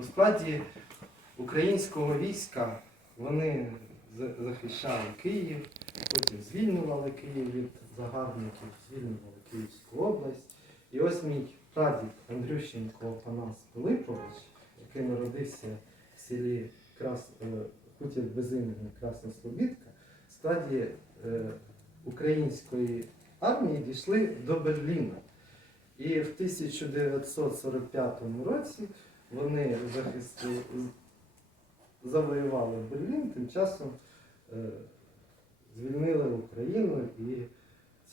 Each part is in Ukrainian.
у складі українського війська вони захищали Київ, потім звільнювали Київ від загарбників, звільнювали Київську область. І ось мій прадід Андрющенко Панас Пилипович, який народився в селі Крас... е, Хутір Безимені Красна Слобідка, в складі е, української армії дійшли до Берліна. І в 1945 році вони захистили, завоювали Берлін, тим часом е, звільнили Україну і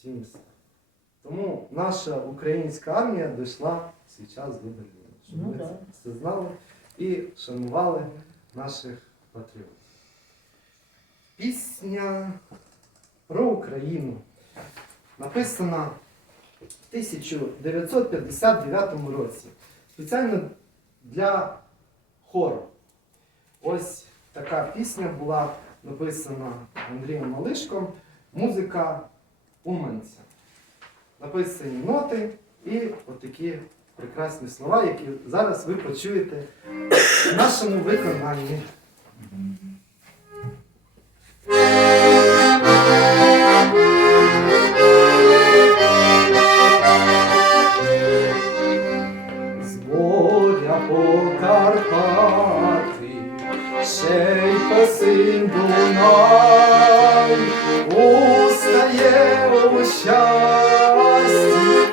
ці міста. Тому наша українська армія дійшла в свій час до Берліна, щоб Ну ми це все знали і шанували наших патріотів. Пісня про Україну написана в 1959 році. Спеціально для хору. Ось така пісня була написана Андрієм Малишком. Музика Уманця. Написані ноти і отакі прекрасні слова, які зараз ви почуєте в нашому виконанні. По Карпати, ще й по син Дунай, устає у щасті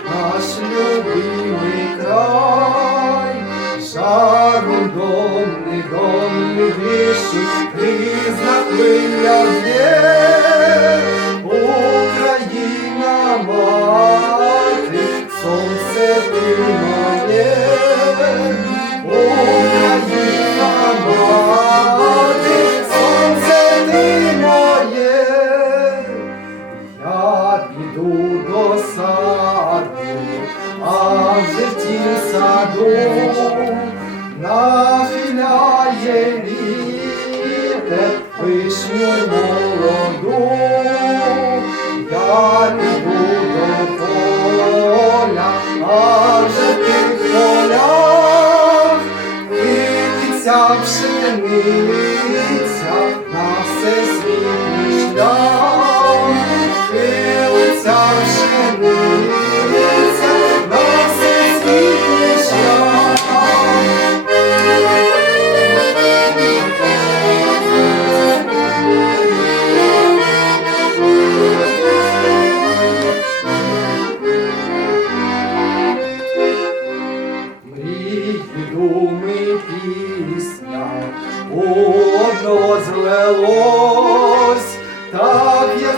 наш любимий край, жаром дом не дом не вишуть, різна хвиля б'є, Україна мати, сонце ти А в житті саду нахиляє pszenica na sesji myślą, chyły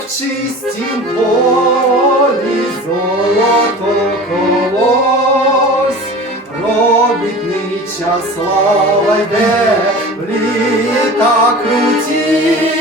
в чистім полі золото колось, робітнича слава йде, літа круті,